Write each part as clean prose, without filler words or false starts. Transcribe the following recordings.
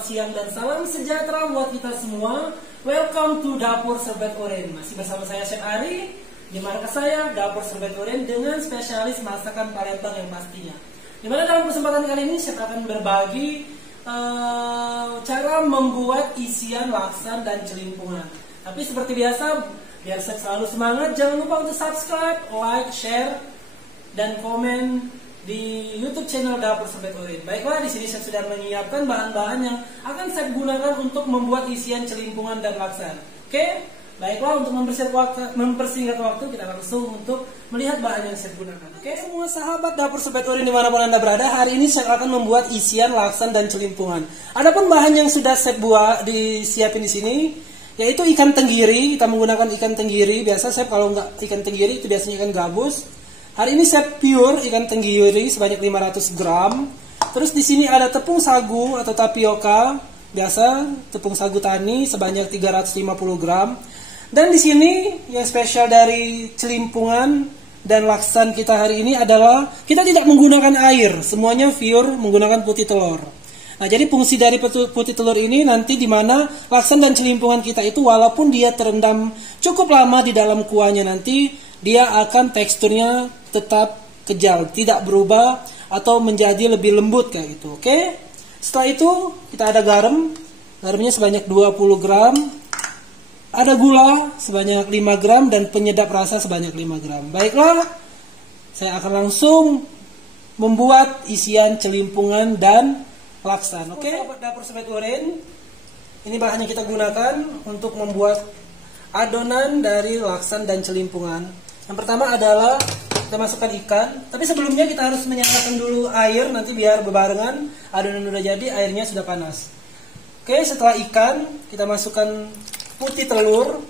selamat siang dan salam sejahtera buat kita semua. Welcome to Dapur Serbat Oren. Masih bersama saya Chef Ari. Di markas saya Dapur Serbat Oren dengan spesialis masakan Palembang yang pastinya. Dimana dalam kesempatan kali ini Chef akan berbagi cara membuat isian laksan dan celimpungan. Tapi seperti biasa, biar Chef selalu semangat, jangan lupa untuk subscribe, like, share, dan komen di YouTube channel Dapur Serbat Oren. Baiklah, di sini saya sudah menyiapkan bahan-bahan yang akan saya gunakan untuk membuat isian celimpungan dan laksan. Oke, baiklah, untuk mempersingkat waktu, kita langsung untuk melihat bahan yang saya gunakan. Oke, semua sahabat Dapur Serbat Oren dimanapun Anda berada, hari ini saya akan membuat isian laksan dan celimpungan. Adapun bahan yang sudah saya buat disiapin di sini, yaitu ikan tenggiri. Kita menggunakan ikan tenggiri. Biasa saya kalau nggak ikan tenggiri itu biasanya ikan gabus. Hari ini saya pure ikan tenggiri sebanyak 500 gram. Terus di sini ada tepung sagu atau tapioka, biasa tepung sagu tani sebanyak 350 gram. Dan di sini yang spesial dari celimpungan dan laksan kita hari ini adalah kita tidak menggunakan air, semuanya pure menggunakan putih telur. Nah, jadi fungsi dari putih telur ini nanti di mana laksan dan celimpungan kita itu walaupun dia terendam cukup lama di dalam kuahnya, nanti dia akan teksturnya tetap kejal, tidak berubah atau menjadi lebih lembut kayak gitu. Oke. Setelah itu kita ada garam. Garamnya sebanyak 20 gram. Ada gula sebanyak 5 gram dan penyedap rasa sebanyak 5 gram. Baiklah. Saya akan langsung membuat isian celimpungan dan laksan. Oke. Dapur Serbat Oren. Ini bahan yang kita gunakan untuk membuat adonan dari laksan dan celimpungan. Yang pertama adalah kita masukkan ikan, tapi sebelumnya kita harus menyalakan dulu air, nanti biar bebarengan. Adonan udah jadi, airnya sudah panas. Oke, setelah ikan kita masukkan putih telur.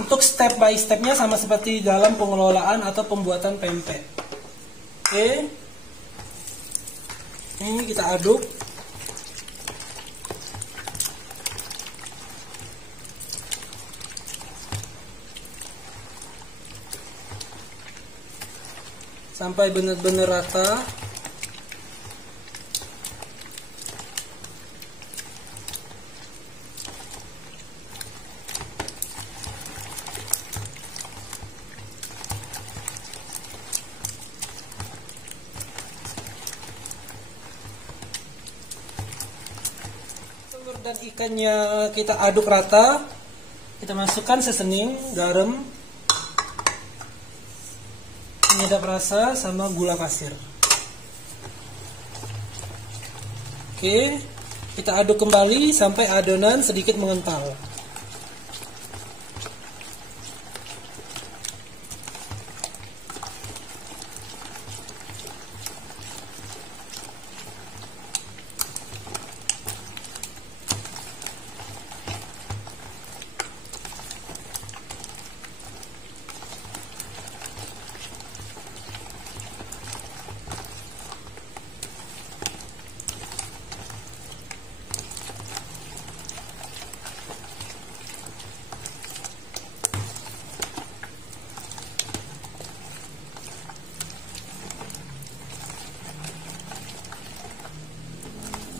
Untuk step by stepnya sama seperti dalam pengelolaan atau pembuatan pempek. Oke, ini kita aduk. Sampai benar-benar rata. Telur dan ikannya kita aduk rata. Kita masukkan sesening, garam, penyedap rasa sama gula pasir. Oke, kita aduk kembali sampai adonan sedikit mengental.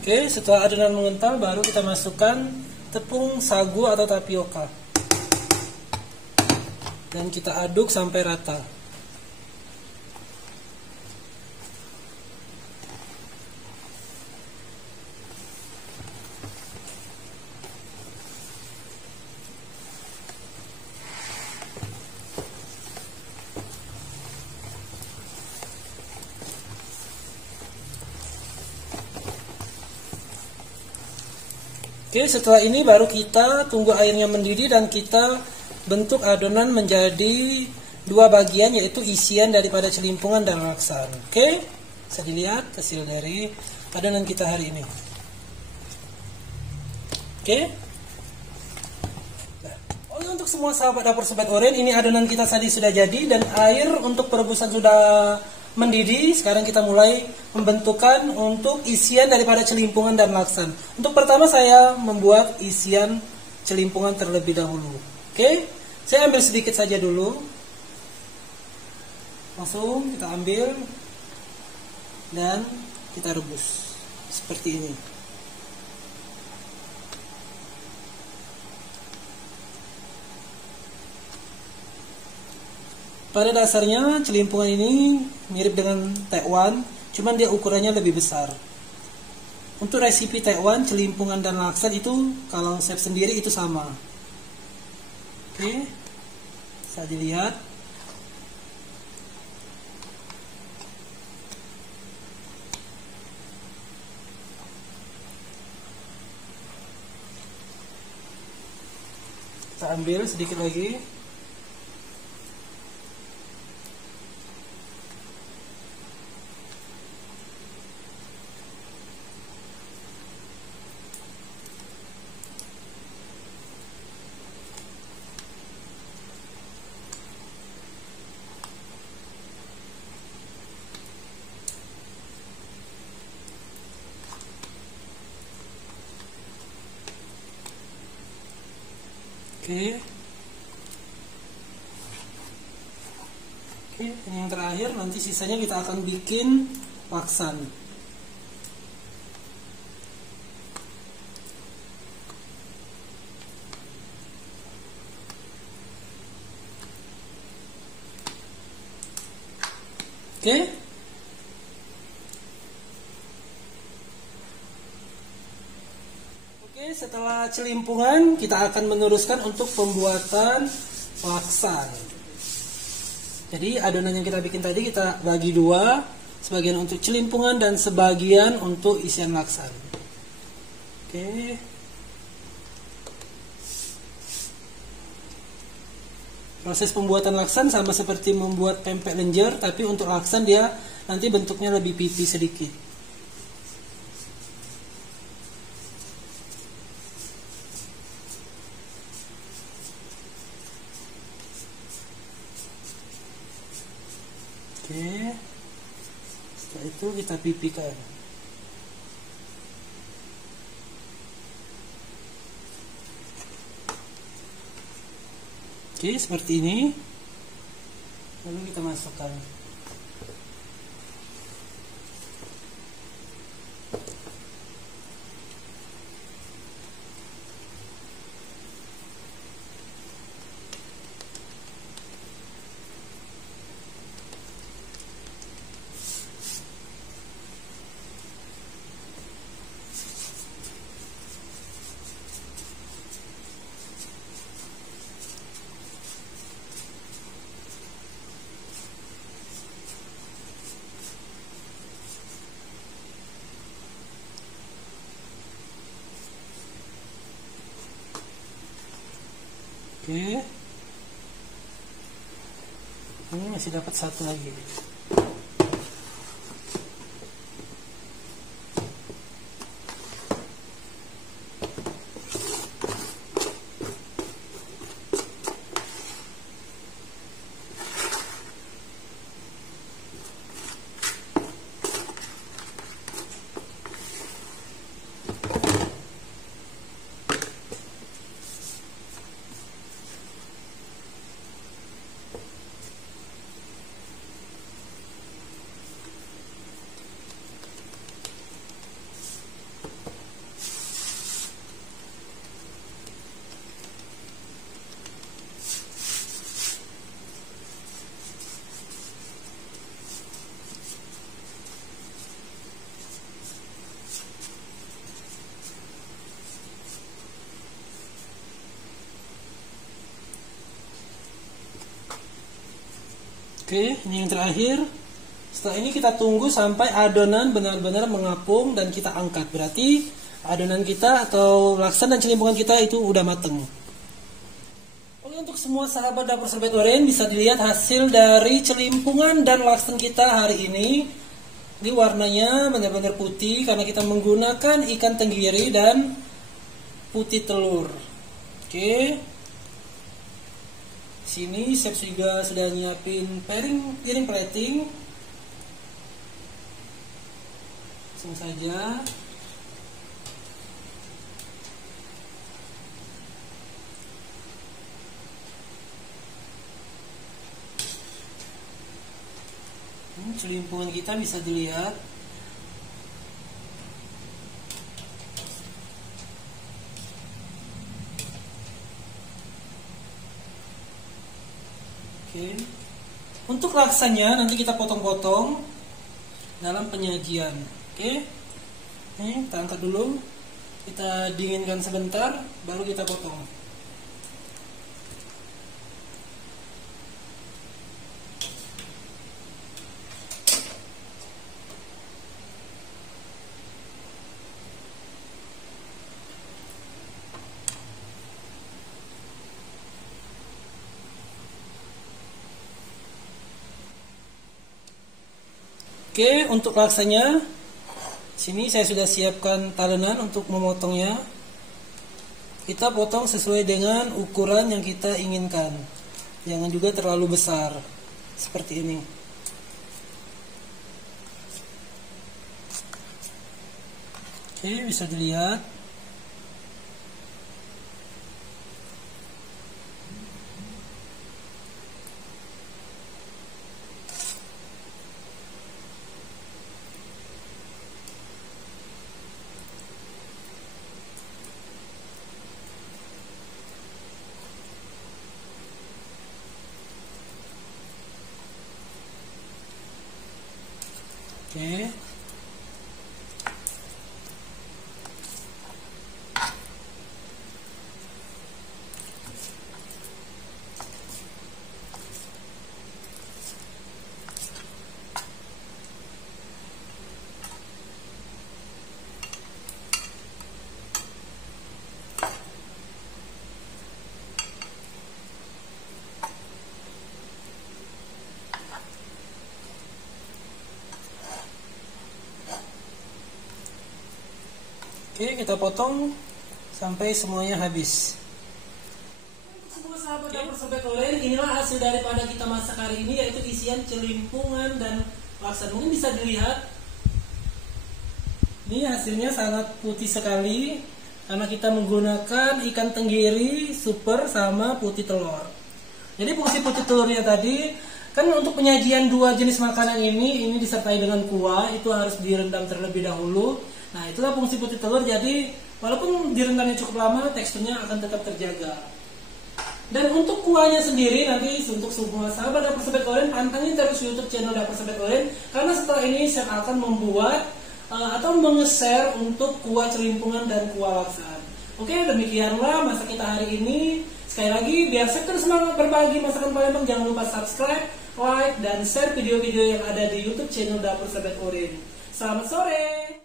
Oke, setelah adonan mengental baru kita masukkan tepung sagu atau tapioka. Dan kita aduk sampai rata. Oke, setelah ini baru kita tunggu airnya mendidih dan kita bentuk adonan menjadi dua bagian, yaitu isian daripada celimpungan dan laksan. Oke, bisa dilihat hasil dari adonan kita hari ini. Oke. Oh, untuk semua sahabat Dapur Serbat Oren, ini adonan kita tadi sudah jadi dan air untuk perebusan sudah mendidih. Sekarang kita mulai membentukan untuk isian daripada celimpungan dan laksan. Untuk pertama saya membuat isian celimpungan terlebih dahulu. Oke, saya ambil sedikit saja dulu. Langsung kita ambil dan kita rebus. seperti ini. Pada dasarnya celimpungan ini mirip dengan tekwan, cuman dia ukurannya lebih besar. Untuk resipi tekwan, celimpungan dan laksan itu kalau chef sendiri itu sama. Oke, bisa dilihat. Kita ambil sedikit lagi. Oke, ini yang terakhir. Nanti sisanya kita akan bikin laksan. Oke. Setelah celimpungan, kita akan meneruskan untuk pembuatan laksan. Jadi adonan yang kita bikin tadi kita bagi dua, sebagian untuk celimpungan dan sebagian untuk isian laksan. Oke. Proses pembuatan laksan sama seperti membuat pempek lenjer, tapi untuk laksan dia nanti bentuknya lebih pipih sedikit. Oke, setelah itu kita pipihkan. Oke, seperti ini. Lalu kita masukkan. Oke, ini masih dapat satu lagi. Oke, ini yang terakhir. Setelah ini kita tunggu sampai adonan benar-benar mengapung dan kita angkat. Berarti adonan kita atau laksan dan celimpungan kita itu udah mateng. Oke, untuk semua sahabat dapur Sorbet Oren bisa dilihat hasil dari celimpungan dan laksan kita hari ini. Ini warnanya benar-benar putih karena kita menggunakan ikan tenggiri dan putih telur. Oke. Sini chef juga sudah nyiapin piring plating. Langsung saja. Celimpungan kita bisa dilihat. Oke. Untuk laksanya nanti kita potong-potong dalam penyajian. Oke. Ini kita angkat dulu. Kita dinginkan sebentar, baru kita potong. Oke, untuk laksanya sini saya sudah siapkan talenan untuk memotongnya. Kita potong sesuai dengan ukuran yang kita inginkan. Jangan juga terlalu besar. Seperti ini. Oke, bisa dilihat. Oke. Oke, kita potong sampai semuanya habis. Semua sahabat dapur Sobat Oren, inilah hasil daripada kita masak hari ini, yaitu isian celimpungan dan laksa. Mungkin bisa dilihat, ini hasilnya sangat putih sekali karena kita menggunakan ikan tenggiri super sama putih telur. Jadi fungsi putih telurnya tadi kan untuk penyajian dua jenis makanan ini disertai dengan kuah, itu harus direndam terlebih dahulu. Nah, itulah fungsi putih telur. Jadi walaupun direndamnya cukup lama, teksturnya akan tetap terjaga. Dan untuk kuahnya sendiri nanti untuk semua sahabat dapur Sobat Oren, pantengin terus YouTube channel dapur Sobat Oren, karena setelah ini saya akan membuat atau menge-share untuk kuah celimpungan dan kuah laksaan. Oke, demikianlah masak kita hari ini. Sekali lagi, biar saya terus semangat berbagi masakan Palembang, jangan lupa subscribe, like, dan share video-video yang ada di YouTube channel dapur Sobat Oren. Selamat sore.